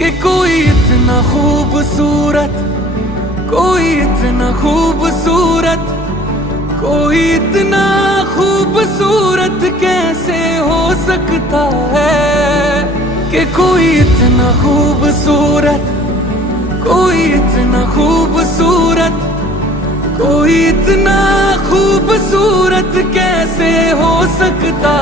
कि कोई इतना खूबसूरत, कोई इतना खूबसूरत, कोई इतना खूबसूरत कैसे हो सकता है। कि कोई इतना खूबसूरत, कोई इतना खूबसूरत, कोई इतना खूबसूरत कैसे हो सकता